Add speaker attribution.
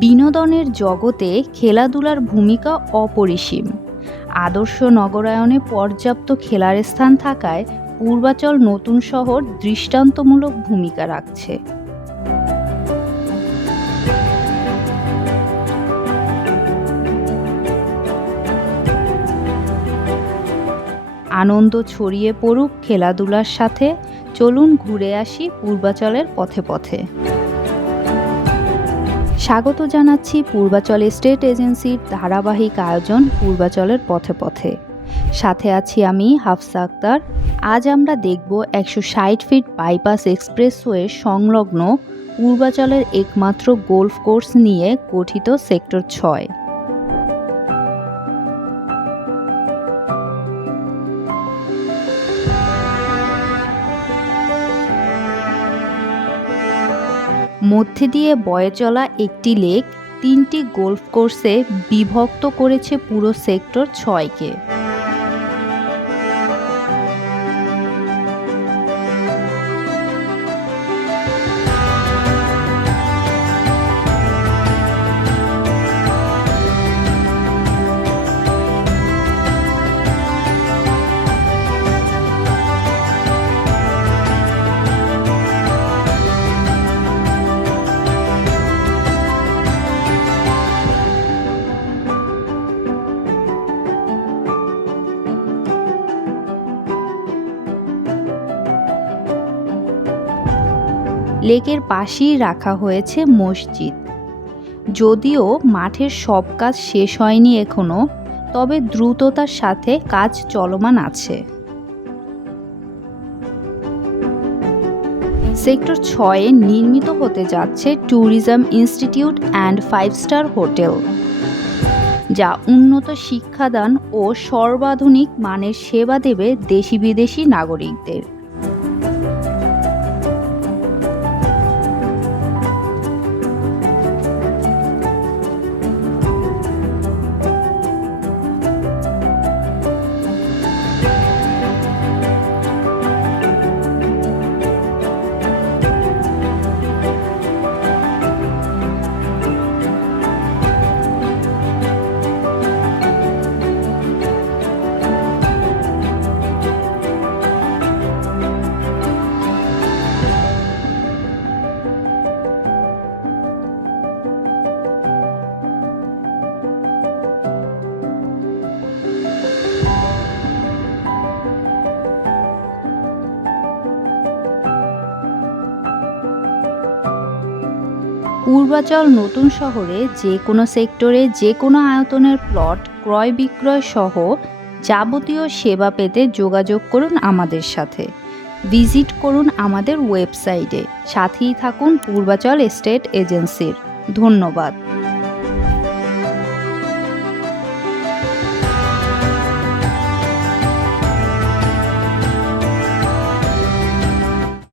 Speaker 1: বিনোদনের জগতে খেলাধুলার ভূমিকা অপরিসীম। আদর্শ নগরায়নে পর্যাপ্ত খেলার স্থান থাকায় পূর্বাচল নতুন শহর দৃষ্টান্তমূলক ভূমিকা রাখছে। আনন্দ ছড়িয়ে পড়ুক খেলাধুলার সাথে। চলুন ঘুরে আসি পূর্বাচলের পথে পথে। স্বাগত জানাচ্ছি পূর্বাচল স্টেট এজেন্সির ধারাবাহিক আয়োজন পূর্বাচলের পথে পথে। সাথে আছি আমি হাফসা আক্তার। আজ আমরা দেখব একশো ষাট ফিট বাইপাস এক্সপ্রেসওয়ে সংলগ্ন পূর্বাচলের একমাত্র গোল্ফ কোর্স নিয়ে গঠিত সেক্টর ছয়। মধ্যে দিয়ে বয়ে চলা একটি লেক তিনটি গোল্ফ কোর্সে বিভক্ত করেছে পুরো সেক্টর ছয়কে। লেকের পাশেই রাখা হয়েছে মসজিদ। যদিও মাঠের সব কাজ শেষ হয়নি এখনও তবে দ্রুততার সাথে কাজ চলমান আছে। সেক্টর ছয়ে নির্মিত হতে যাচ্ছে tourism institute and five star hotel, যা উন্নত শিক্ষাদান ও সর্বাধুনিক মানের সেবা দেবে দেশি বিদেশি নাগরিকদের। পূর্বাচল নতুন শহরে যে কোনো সেক্টরে যে কোনো আয়তনের প্লট ক্রয় বিক্রয় সহ যাবতীয় সেবা পেতে যোগাযোগ করুন আমাদের সাথে। ভিজিট করুন আমাদের ওয়েবসাইটে। সাথেই থাকুন পূর্বাচল এস্টেট এজেন্সির। ধন্যবাদ।